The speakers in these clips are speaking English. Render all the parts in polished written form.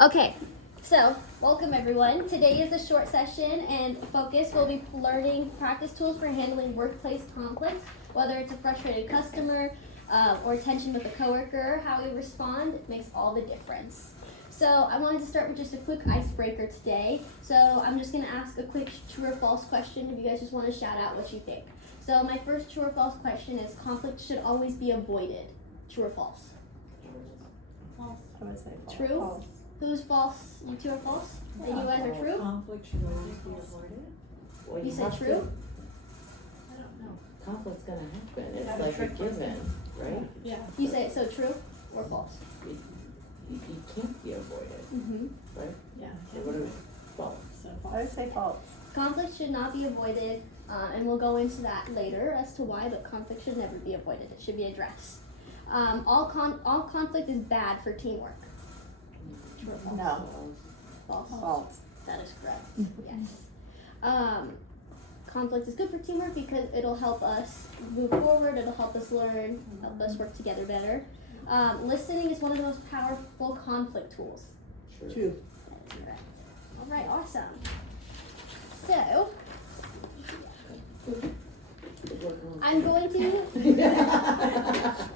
Okay, so welcome everyone. Today is a short session and focus will be learning practice tools for handling workplace conflicts, whether it's a frustrated customer or tension with a coworker. How we respond makes all the difference. So I wanted to start with just a quick icebreaker today. So I'm just going to ask a quick true or false question if you guys just want to shout out what you think. So my first true or false question is conflict should always be avoided. True or false? False. I would say false. True? False. Who's false? You two are false? And you guys are true? Conflict should always be avoided. Well, you said true? I don't know. Conflict's gonna happen, Have it's a like a trick given, right? Yeah. You say so true or false? You can't be avoided, Mm-hmm. right? Yeah. So what are we, false? So false. I would say false. Conflict should not be avoided, and we'll go into that later as to why, but conflict should never be avoided. It should be addressed. All conflict is bad for teamwork. True or false? No. False. False. That is correct. Yes. Conflict is good for teamwork because it'll help us move forward, it'll help us learn, help us work together better. Listening is one of the most powerful conflict tools. True. That is correct. All right, awesome. So, Good work on- I'm going to,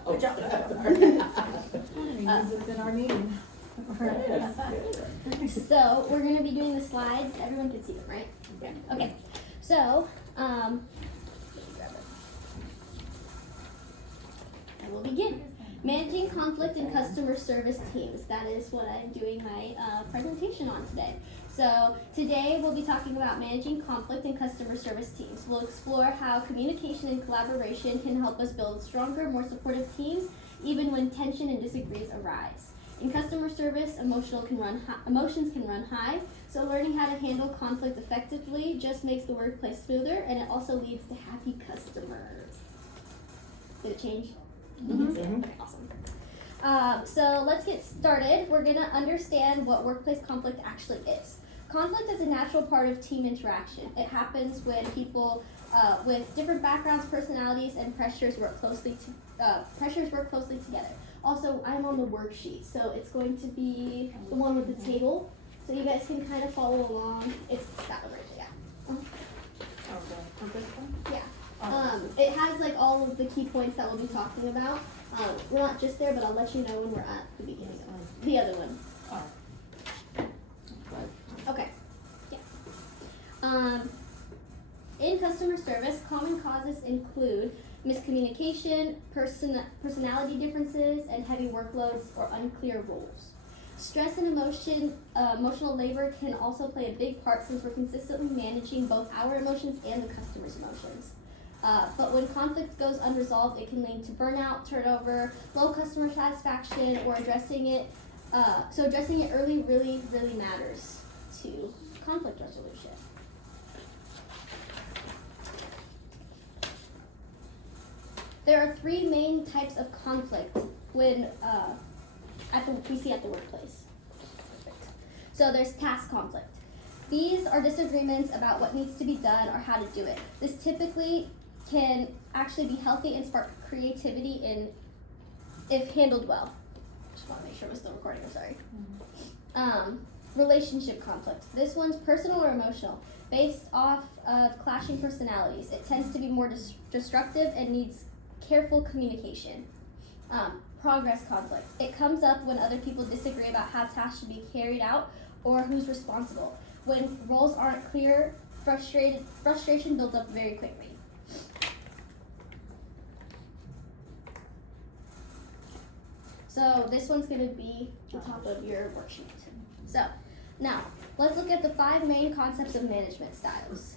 Oh, Good job. sorry. Use this in our meeting. Yes, good. so we're going to be doing the slides. Everyone can see them, right? Okay. Okay, so, I will begin. Managing conflict in customer service teams. That is what I'm doing my presentation on today. So today we'll be talking about managing conflict in customer service teams. We'll explore how communication and collaboration can help us build stronger, more supportive teams, even when tension and disagreements arise. In customer service, emotions can run high, so learning how to handle conflict effectively just makes the workplace smoother, and it also leads to happy customers. Did it change? Mhm. Okay, awesome. So let's get started. We're going to understand what workplace conflict actually is. Conflict is a natural part of team interaction. It happens when people with different backgrounds, personalities, and pressures work closely together. Also, I'm on the worksheet, so it's going to be the one with the table, so you guys can kind of follow along. It's that one right there. Yeah. Okay. On this one? Yeah. It has like all of the key points that we'll be talking about. We're not just there, but I'll let you know when we're at the beginning of the other one. Okay. Yeah. In customer service, common causes include miscommunication, personality differences, and heavy workloads or unclear roles. Stress and emotional labor can also play a big part since we're consistently managing both our emotions and the customer's emotions. But when conflict goes unresolved, it can lead to burnout, turnover, low customer satisfaction, or addressing it. So addressing it early really, really matters to conflict resolution. There are three main types of conflict when we see at the workplace. So there's task conflict. These are disagreements about what needs to be done or how to do it. This typically can actually be healthy and spark creativity if handled well. Just want to make sure we're still recording, I'm sorry. Relationship conflict. This one's personal or emotional, based off of clashing personalities. It tends to be more destructive and needs careful communication. Progress conflict. It comes up when other people disagree about how tasks should be carried out or who's responsible. When roles aren't clear, frustration builds up very quickly. So this one's going to be the top of your worksheet. So now let's look at the 5 main concepts of management styles.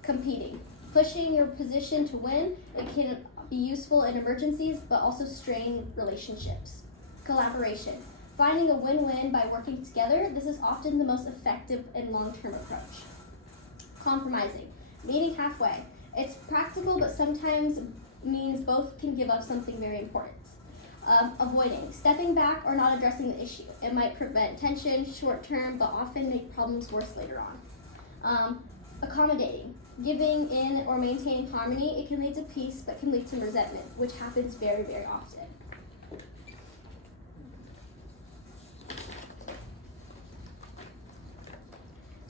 Competing. Pushing your position to win. It can be useful in emergencies but also strain relationships. Collaboration. Finding a win-win by working together. This is often the most effective and long-term approach. Compromising. Meeting halfway. It's practical but sometimes means both can give up something very important. Avoiding. Stepping back or not addressing the issue. It might prevent tension short-term but often make problems worse later on. Accommodating. Giving in or maintaining harmony. It can lead to peace but can lead to resentment, which happens very, very often.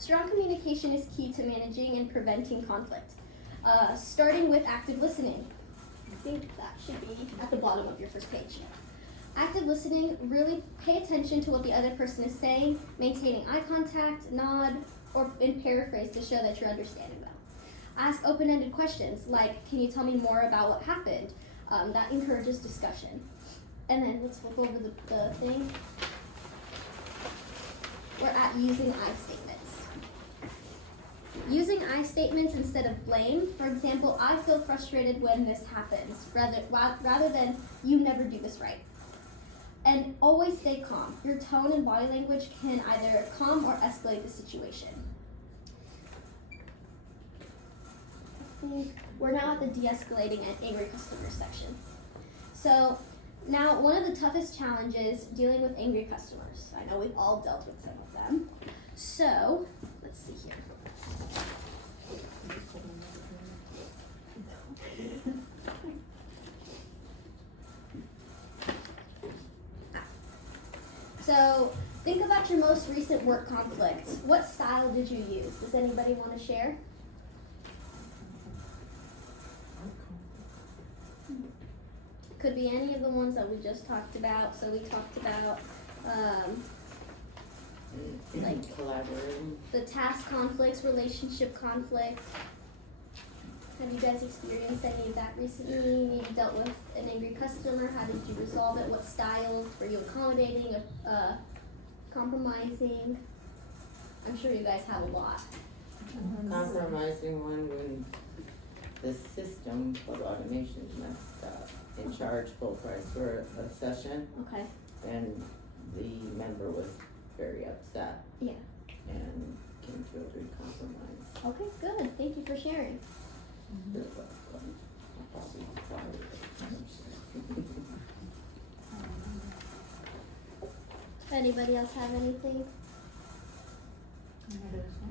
Strong communication is key to managing and preventing conflict, starting with active listening. I think that should be at the bottom of your first page. Active listening, really pay attention to what the other person is saying, maintaining eye contact, nod, or in paraphrase to show that you're understanding them. Ask open-ended questions like, can you tell me more about what happened? That encourages discussion. And then let's flip over the thing. We're at using I statements. Using I statements instead of blame. For example, I feel frustrated when this happens, rather than you never do this right. And always stay calm. Your tone and body language can either calm or escalate the situation. I think we're now at the de-escalating and angry customers section. So now one of the toughest challenges dealing with angry customers. I know we've all dealt with some of them. So let's see here. So think about your most recent work conflict. What style did you use? Does anybody want to share? Could be any of the ones that we just talked about. So we talked about like Collaborating. the task conflicts, relationship conflicts. Have you guys experienced any of that recently? Maybe dealt with an angry customer. How did you resolve it? What styles? Were you accommodating, compromising? I'm sure you guys have a lot. Compromising one when the system of automation messed up and charged full price for a session, Okay. and the member was very upset Yeah. and came to a good compromise. Okay, good. Thank you for sharing. You're welcome. I'll probably fire it. Anybody else have anything?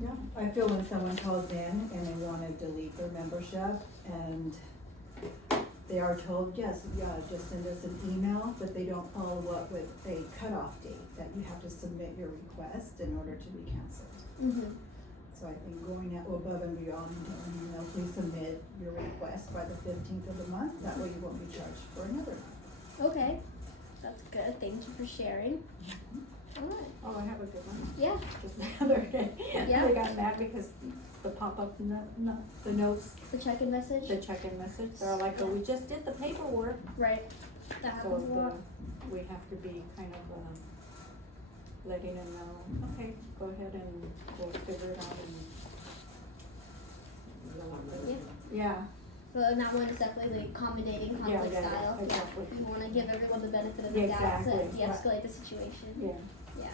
Yeah, I feel when someone calls in and they wanna delete their membership and they are told, yes, yeah, just send us an email, but they don't follow up with a cutoff date that you have to submit your request in order to be canceled. Mm-hmm. So I think going above and beyond, please submit your request by the 15th of the month, that way you won't be charged for another month. Okay. That's good. Thank you for sharing. All right. Oh, I have a good one. Yeah. Just the other day, Yeah. I got mad because the pop-up, the notes, The check-in message? the check-in message, they're like, oh, we just did the paperwork. Right. That So happens a lot. we have to be kind of, letting them know, okay, go ahead and we'll figure it out and, Yeah. yeah, So and that one is definitely the accommodating conflict yeah, style. exactly. You want to give everyone the benefit of the doubt Exactly, to de-escalate the situation. yeah.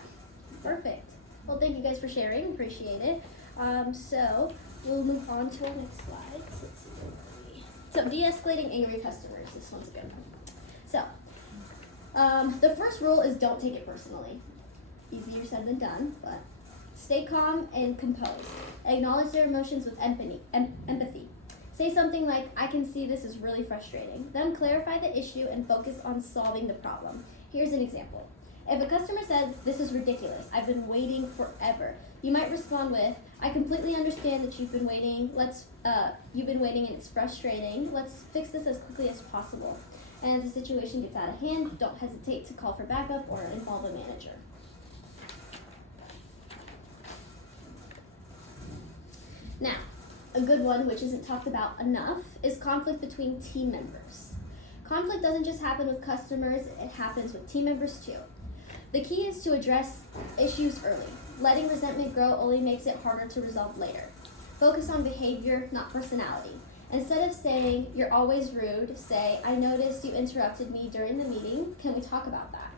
Perfect. Well, thank you guys for sharing. Appreciate it. So we'll move on to our next slide. Let's see where are we? So de-escalating angry customers. This one's a good one. So the first rule is don't take it personally. Easier said than done, but stay calm and composed. Acknowledge their emotions with empathy. Say something like, I can see this is really frustrating. Then clarify the issue and focus on solving the problem. Here's an example. If a customer says, this is ridiculous, I've been waiting forever, you might respond with, I completely understand that you've been waiting, and it's frustrating. Let's fix this as quickly as possible. And if the situation gets out of hand, don't hesitate to call for backup or involve a manager. Now, a good one, which isn't talked about enough, is conflict between team members. Conflict doesn't just happen with customers, it happens with team members too. The key is to address issues early. Letting resentment grow only makes it harder to resolve later. Focus on behavior, not personality. Instead of saying, you're always rude, say, I noticed you interrupted me during the meeting, can we talk about that?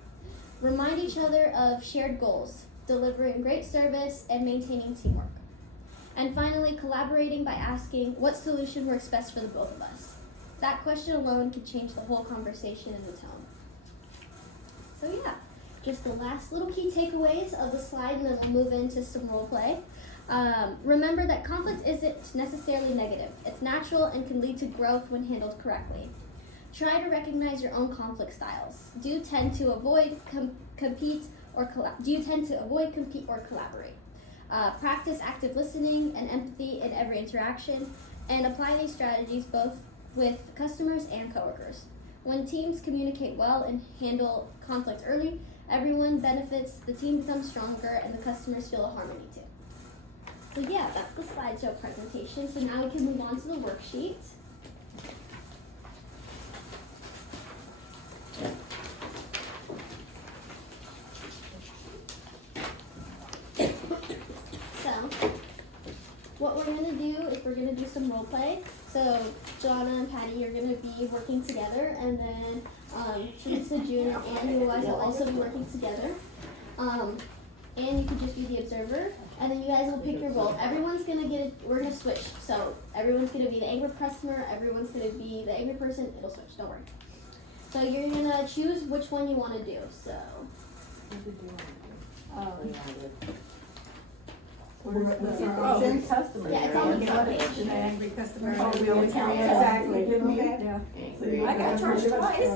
Remind each other of shared goals, delivering great service, and maintaining teamwork. And finally, collaborating by asking what solution works best for the both of us. That question alone can change the whole conversation and the tone. So yeah, just the last little key takeaways of the slide, and then we'll move into some role play. Remember that conflict isn't necessarily negative. It's natural and can lead to growth when handled correctly. Try to recognize your own conflict styles. Do you tend to avoid compete or collaborate? Practice active listening and empathy in every interaction, and apply these strategies both with customers and coworkers. When teams communicate well and handle conflict early, everyone benefits, the team becomes stronger, and the customers feel a harmony too. So yeah, that's the slideshow presentation. So now we can move on to the worksheet. So, what we're gonna do is we're gonna do some role play. So, Joanna and Patty, you're gonna be working together, and then Teresa, June, and Anne, you guys will also be working together. And you can just be the observer, and then you guys will pick your role. Everyone's gonna we're gonna switch. So, everyone's gonna be the angry customer, everyone's gonna be the angry person, it'll switch, don't worry. So, you're gonna choose which one you wanna do, so. Options? Customer. Yeah, it's on the front page. An angry customer. Oh, we always have that. Exactly. Okay. Yeah. Angry. I got charged twice.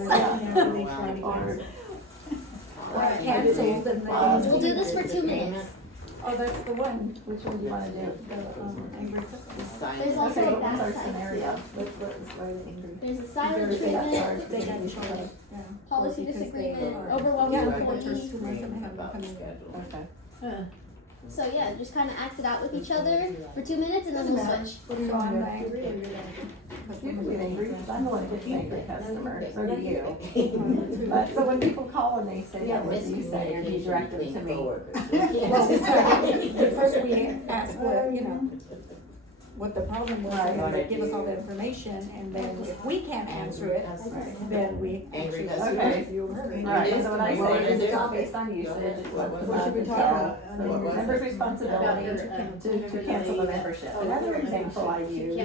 Or cancels and We'll do this for 2 minutes. Oh, that's the one. Which one do you wanna do? The angry customer. Sign There's it. also Okay, a what's our backside. scenario? Why are they angry? There's a silent They got treatment, charged. They got charged. Yeah. policy Or because they disagreement, are- overwhelming Yeah, Like what employee. your Screen have about coming in. schedule. Okay. So yeah, just kind of act it out with each other for 2 minutes, and then we'll switch. What do you So want I'm to angry or you're angry? You can be angry, because I'm the one that gets angry customer, so do you. But But, so when people call and they say, Yeah, what do you say, or do you direct them to me? At first we ask what, what the problem was, and they give us all the information, and then if we can't answer it, then we Angry actually. customer. Okay. You heard. Right, so when I What say is it's it? all based on usage, it's what was What should we the talk job. about? So member's responsibility to cancel the membership. Another example I use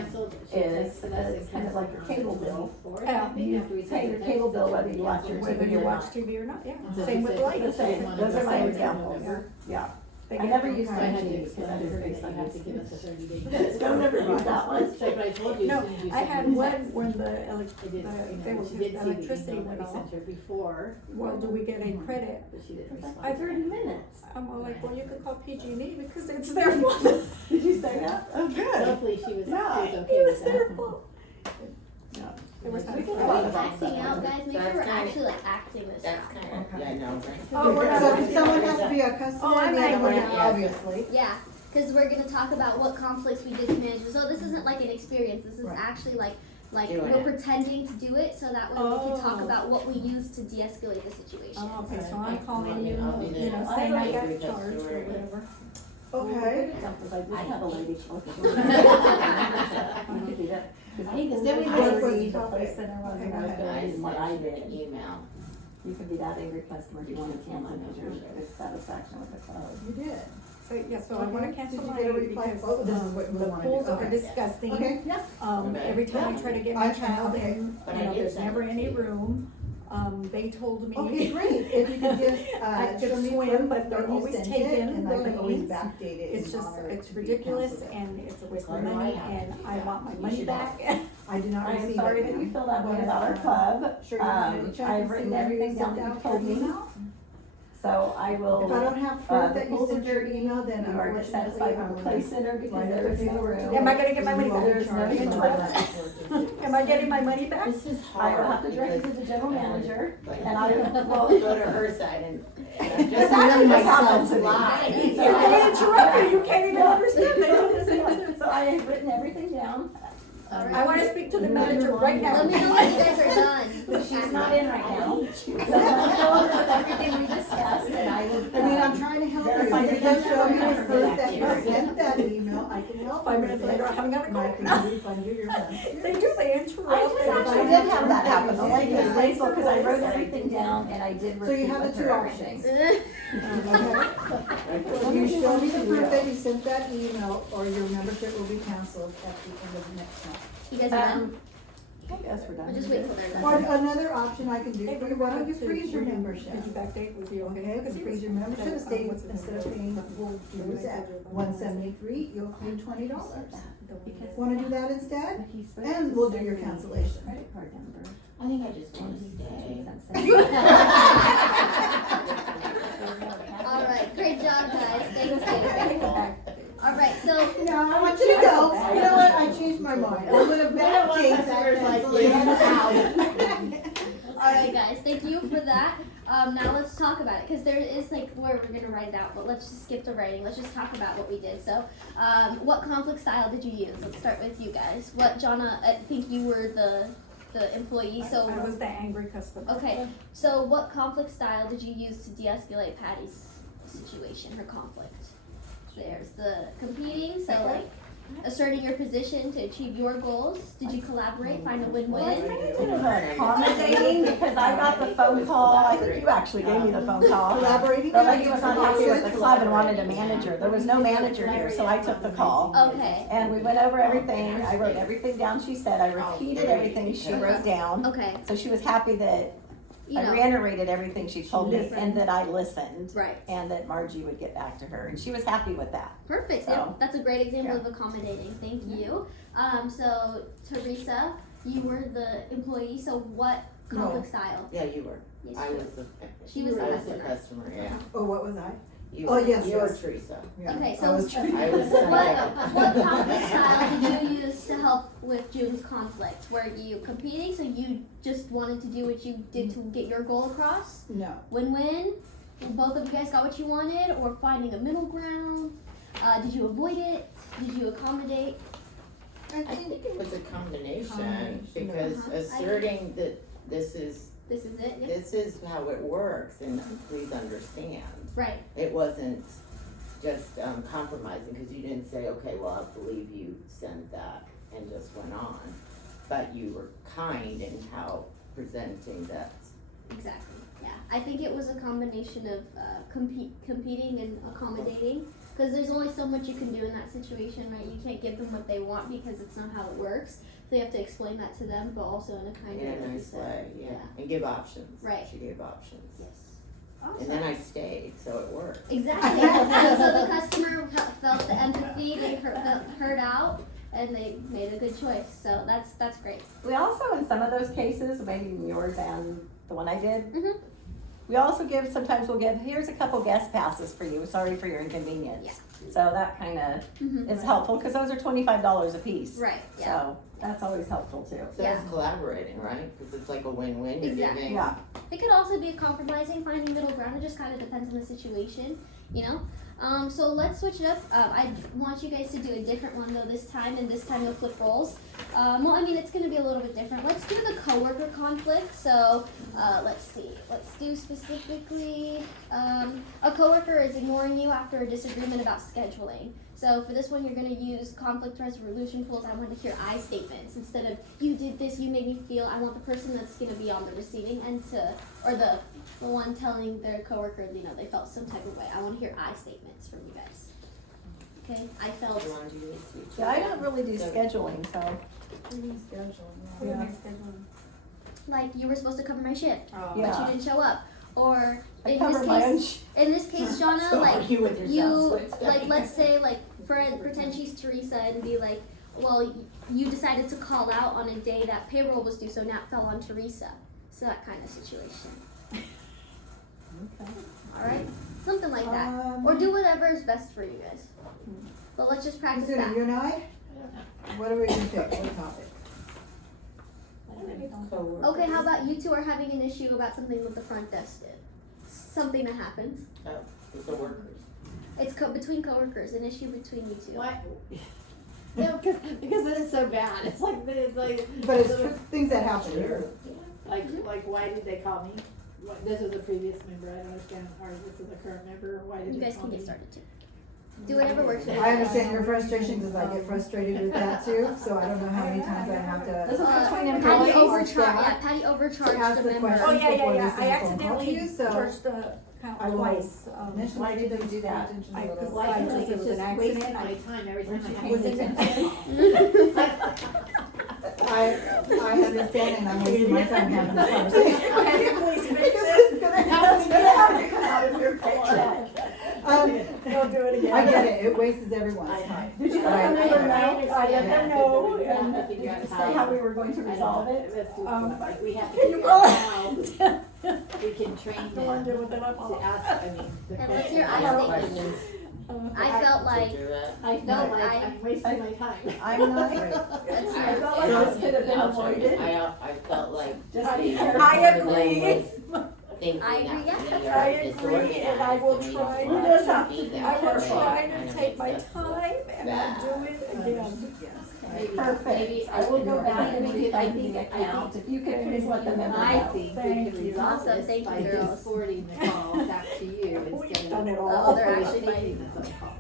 is, it's kind of like your cable bill. Yeah. You pay your cable bill whether you watch your Whether TV you or watch not. TV or not, yeah, So same she with said lights. The same, those are my examples, yeah. They I get never from use time to my time. because that is based on have to give us a usage. 30-day. Don't ever use that one. But I told you. No, as soon as you I sent had me one text, when the I did, they were, she did see the electricity email went that we off. sent her before, Well, do we get a credit? but she didn't respond. I heard minutes. I'm all like, well, you could call PG&E because it's their fault. Did you say that? Oh, good. Hopefully she was Yeah. okay It's with their that. fault. Yeah. It was We not can Are talk we about acting that. out, guys? Make sure That's we're kinda- actually like acting this That's out. kind of, yeah, no, right? Oh, we're not So gonna if do someone that. has to be a customer, Oh, I'm the other one, angry. obviously. Yeah, because we're gonna talk about what conflicts we did to manage. So this isn't like an experience. This is Right. actually like Doing we're it. pretending to do it, so that way we can talk Oh. about what we use to de-escalate the situation. Oh, okay, so I'm calling you, I'll be you know, the saying I angry got charged or customer. whatever. Okay. Examples, I just had a lady look at me. You could do that. Because then we I just- agreed, the place center wasn't Okay, go ahead. good, and what I sent you did. an email. You can be that angry customer if you want to cancel because you're dissatisfaction with the club. You did. Yeah, so I wanna cancel Did you mine get a reply? because, Oh, this is what we the wanna do. pools are Okay. disgusting. Okay. Okay. Every time I try to get my I- child okay. in, But you I know, did there's send never it to any you. room. They told me. Okay, great. If you could just, I show could me swim, when but they're you always sent taken, it, and I the can always lanes. backdate it It's in just, honor it's to be ridiculous canceled. and it's a waste of Why do I money have and to do I that? want my You money should back. I do not I receive am it. sorry that you ma'am. feel that way What is about our that? club. Sure, you want me to check and I've see written whether everything you down sent that out you told your me. email? So I will. If I don't have the proof that you pools sent are your dirty, email, then you are unfortunately, dissatisfied I'm with the gonna play center because write there up is the no paperwork room. to Am I gonna get my money you won't back? be There's no charged for toilet. that. Am I getting my money back? This is I hard. will have to direct you to because the general I manager, like, and I will, well, go to her side and This just actually let just happened to me. lie. You're gonna interrupt me, you can't even understand me. So I have written everything down. I wanna speak to the manager right now. Let me know when you guys are done. But she's not in right now. So let me go over with everything we discussed, and I will. I mean, I'm trying to help you. verify If you your just show me the number proof that you back here. sent that email, I can help you. 5 minutes with later, it. I haven't got a And I call. can refund you your money. They do, they interrupt. I just actually did have that happen, the lady was grateful because I wrote everything down and I did So you repeat have the with two her options. everything. Well, you show me the proof that you sent that email, or your membership will be canceled at the end of next month. You guys are done? I guess we're done. We'll just wait till they're Or done. another option I can do, for you, why don't you freeze your membership? Did you backdate with you? Okay, you can freeze your membership, stay, instead of paying full dues at $173, you'll pay $20. Wanna do that instead? And we'll do your cancellation. Credit card number. I think I just want to stay. All right, great job, guys. Thank you. Take it back. Right, so, No, I want you to go. You know what, I changed my mind. I'm gonna backdate that. alright guys, thank you for that. Now let's talk about it, cause there is like where we're gonna write it out, but let's just skip the writing, let's just talk about what we did. So, what conflict style did you use? Let's start with you guys. What, Jonna, I think you were the employee, so. I was the angry customer. Okay, so what conflict style did you use to de-escalate Patty's situation, her conflict? There's the competing, so like asserting your position to achieve your goals. Did you collaborate, find a win-win? Accommodating, because I got the phone call, I think you actually gave me the phone call. Collaborating. The lady was unhappy with the club and wanted a manager. There was no manager here, so I took the call. Okay, And we went over everything. I wrote everything down she said. I repeated everything she wrote down. okay, So she was happy that you I know, reiterated everything she told me and that I listened. right. And that Margie would get back to her. And she was happy with that. Perfect, So, yep, that's a great example of accommodating, thank you. So Teresa, you were the employee, so what conflict style? Yeah, you were. Yes, I you was were. the, She was the I was the customer. customer, yeah. Oh, what was I? You Oh, were- yes, You were yes. Teresa. Yeah, Okay, I so was trying- I was What conflict style did you use to help with June's conflict? Were you competing, so you just wanted to do what you did to get your goal across? No. Win-win? Both of you guys got what you wanted, or finding a middle ground? Did you avoid it? Did you accommodate? I think it was a combination, Combination. because Uh-huh. asserting that this is it? Yep. this is how it works, and please understand. Right. It wasn't just compromising, because you didn't say, okay, well, I believe you sent that, and just went on. But you were kind in how presenting that. Exactly. Yeah. I think it was a combination of competing and accommodating. Because there's only so much you can do in that situation, right? You can't give them what they want because it's not how it works. So you have to explain that to them, but also in a kind In of a like you nice said. way, yeah, and give options. Right. She gave options. Yes. And then I stayed, so it worked. Exactly. So the customer felt the empathy, they felt heard out, and they made a good choice. So that's great. We also, in some of those cases, maybe yours and the one I did, Mhm. we also sometimes we'll give, here's a couple guest passes for you, sorry for your inconvenience. Yeah. So that kind of Mm-hmm. is helpful, because those are $25 a piece. Right. Yeah. So that's always helpful too. So Yeah. it's collaborating, right? Because it's like a win-win. You're Exactly. giving. Yeah. It could also be compromising, finding middle ground. It just kind of depends on the situation, you know. So let's switch it up. I want you guys to do a different one though this time, and this time you'll flip roles. Well, I mean it's going to be a little bit different. Let's do the coworker conflict. So let's see. Let's do specifically a coworker is ignoring you after a disagreement about scheduling. So for this one, you're going to use conflict resolution tools. I want to hear I statements instead of you did this, you made me feel. I want the person that's going to be on the receiving end to, or the one telling their coworker, you know, they felt some type of way. I want to hear I statements from you guys. Okay, I felt. You want to do this each Yeah, I other? don't really do scheduling, so. Yeah. Like you were supposed to cover my shift, but Yeah. you didn't show up. Or I in cover this my own case, in this case, Jonna, So like argue with yourself, you, so it's like fine. let's say like pretend she's Teresa and be like, well, you decided to call out on a day that payroll was due, so now it fell on Teresa. So that kind of situation. Okay. All right, something like that, or do whatever is best for you guys. But let's just practice Consider that. you and I? What are we gonna pick? What topic? Coworkers. Okay, how about you two are having an issue about something that the front desk did? Something that happens. Oh, with the workers. It's between coworkers, an issue between you two. Why? Yeah, because it is so bad. It's like But it's true, things that happen here. like why did they call me? This is a previous member. I don't understand. Or this is a current member. Why did You they guys call can me? get started too. Do whatever works for you. I understand your frustration because I get frustrated with that too, so I don't know how many times I have This to is between Patty employees. overcharged. staff Yeah, Patty overcharged ask the the member. question. Oh, yeah, Before yeah, they yeah, send I a phone call to accidentally you, so charged the account I will twice. mention Why did you do that? I, cause Why? I Because just, it was it's an just wasting accident, my I time every time I was have to. I understand and I'm wasting my time having this conversation. Please fix Because it. it's gonna happen again. Out of your paycheck. Don't do it again. I get it, it wastes everyone's time. Did you But let I- them know? I let them know We have and to figure out say how we were going to resolve it. Like we have to Can you figure out how we can train Don't wanna them deal with it, I'm to off. ask. I mean, the And let's hear questions. I Questions. I felt to like do that. I felt like I- I'm wasting my time. I'm not, that's I not felt like this could have been I'll tell you, avoided. I felt like Just the be other careful. part I of them agree. was thinking I agree, that yeah. we I are agree, and I will disorganized try, and you we just don't have want to, to be I that will way. try Kind to of take my makes us look time and I'll bad. do it again. Yes. Maybe, Perfect. maybe I will go I back think and we could- I refine think- the I account. think- If you could please let the member I know. think we Thank could you. resolve Awesome, this thank you, by girls. just forwarding the calls back to you We've instead done of. it Oh, all. they're actually taking fighting. the phone calls.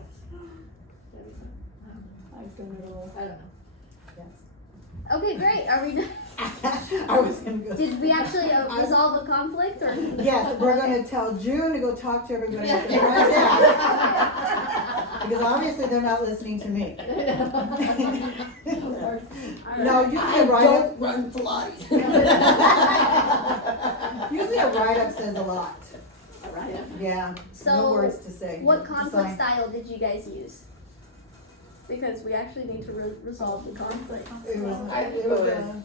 I've done it all. I don't know. okay, great. Are we done? I was gonna go. Did we actually resolve a conflict or? Yes, we're gonna tell June to go talk to everybody. at the front desk. Because obviously they're not listening to me. No, usually a write-up, run flies. usually a write-up says a lot. Right. Yeah, So, no words to say. What to conflict sign. style did you guys use? Because we actually need to resolve the conflict. It was, I it was was a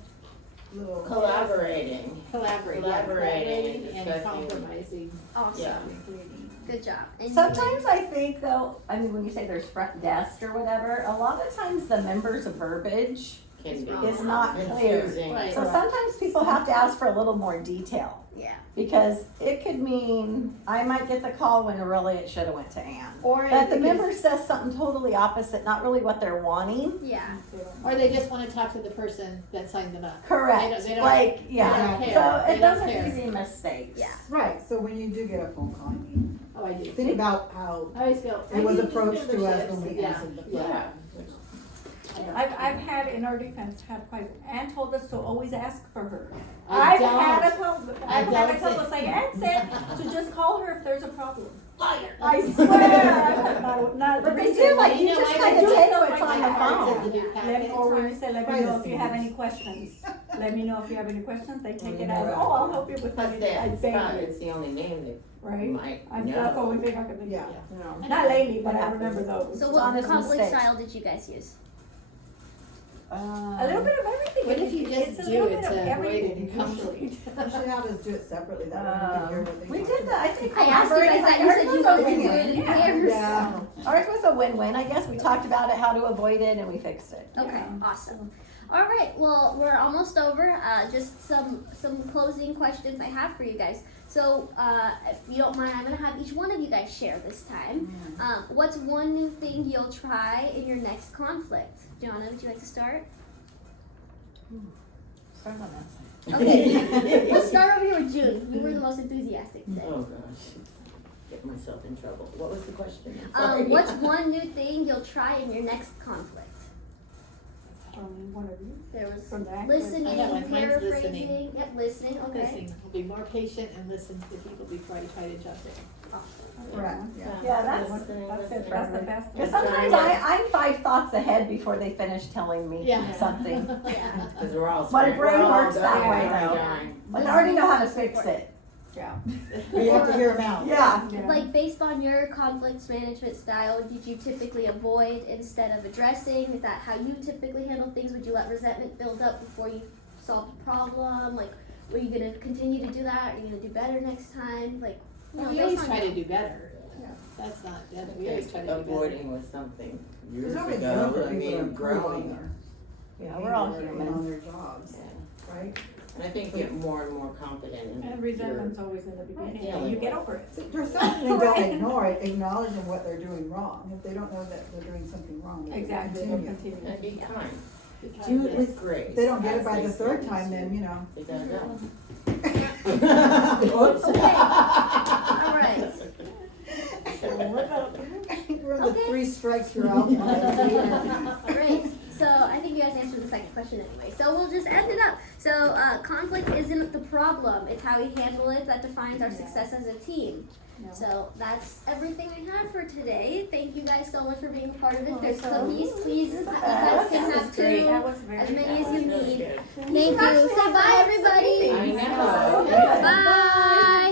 little. Collaborating. Collaborating and discussing. compromising. Awesome. Yeah. Good job. And you- Sometimes I think though, I mean, when you say there's front desk or whatever, a lot of times the members' verbiage Can be is not clear. confusing. Right. So sometimes people have to ask for a little more detail. Yeah. Because it could mean, I might get the call when really it should have went to Ann. Or But the it member says something totally opposite, not really what they're wanting. Yeah. Or they just wanna talk to the person that signed them up. Correct, They don't- like, they yeah, don't care. so They it don't doesn't care. easy mistakes. Yeah. Right, so when you do get a phone call, I mean, Oh, I do. think about how I always feel. it was I need approached to us memberships. when we Yeah, answered the phone. yeah. I've had, in our defense, had quite, Ann told us to always ask for her. I I've had a don't. couple, I I've had a don't couple say- say, Ann said to just call her if there's a problem. Liar. I swear, I've not. But they do, like, you know, just I kinda do take stuff what's like on that. the phone. To do Let me, packets. or when you say, let me Try know the if you have seniors. any questions. Let me know if you have any questions, they take it know as, that. oh, I'll help you with Plus anything, I that beg Scott, you, it's the only name they right? might That's the only know. thing I can think Yeah. of. Not lately, but I remember those. So It's what honest conflict mistakes. style did you guys use? A little bit of everything. What if you It's just a do little it bit of to avoid everything, any usually. conflict? You should have us do it separately, that way we can hear what they We talk did about. that, I think. I asked you guys that. You said you wanted to do it in Yeah. pairs. Yeah. Ours was a win-win, I guess, we talked about it, how to avoid it, and we fixed it. Okay, Yeah. awesome. All right, well, we're almost over. Just some closing questions I have for you guys. So, if you don't mind, I'm gonna have each one of you guys share this time. What's one new thing you'll try in your next conflict? Gianna, would you like to start? Start on that side. Okay, we'll start over here with June. You were the most enthusiastic today. Oh, gosh. Get myself in trouble. What was the question? Sorry. What's one new thing you'll try in your next conflict? One of you, There was from that. listening, I have one. Mine's paraphrasing. listening. Yep, listening. Okay. Listening, be more patient and listen to people before I try to jump in. Correct, yeah. Yeah, that's That's it, that's the best. Because one. sometimes I'm 5 thoughts ahead before they finish telling me Yeah. something. Yeah. Because we're all. My we're brain all works that done. way, We're though. done. But I already know how to fix it. Yeah. But you have to hear them out. Yeah. Yeah. Like based on your conflict management style, did you typically avoid instead of addressing? Is that how you typically handle things? Would you let resentment build up before you solved the problem? Like, were you gonna continue to do that? Are you gonna do better next time? Like, you know, We based always on try your- to do better. Yeah. That's not, we always try to do better. Avoiding was something years There's always ago. room for I people to mean, improve on growing. their Yeah, we're all behavior and human. on their jobs, Yeah. right? And I think get more and more confident in And resentment's always in the beginning, Yeah. and you get over it. See, there's something they don't ignore it, acknowledging what they're doing wrong. If they don't know that they're doing something wrong, they Exactly, they'll continue. continue. And be kind. Because Do it yes. with grace. If they don't get it as by they the third say. time, then, you know. They gotta go. Whoops. Okay. All right. We're in the Okay. 3 strikes you're out. Great. So I think you guys answered the second question anyway. So we'll just end it up. So conflict isn't the problem; it's how we handle it that defines our success as a team. Yeah. So that's everything I had for today. Thank you guys so much for being a part of it. Oh, There's so- cookies. Please, you guys That can was have great. two, That was very. as many as you Really need. good. Thank you. Say bye, everybody. I know. Bye.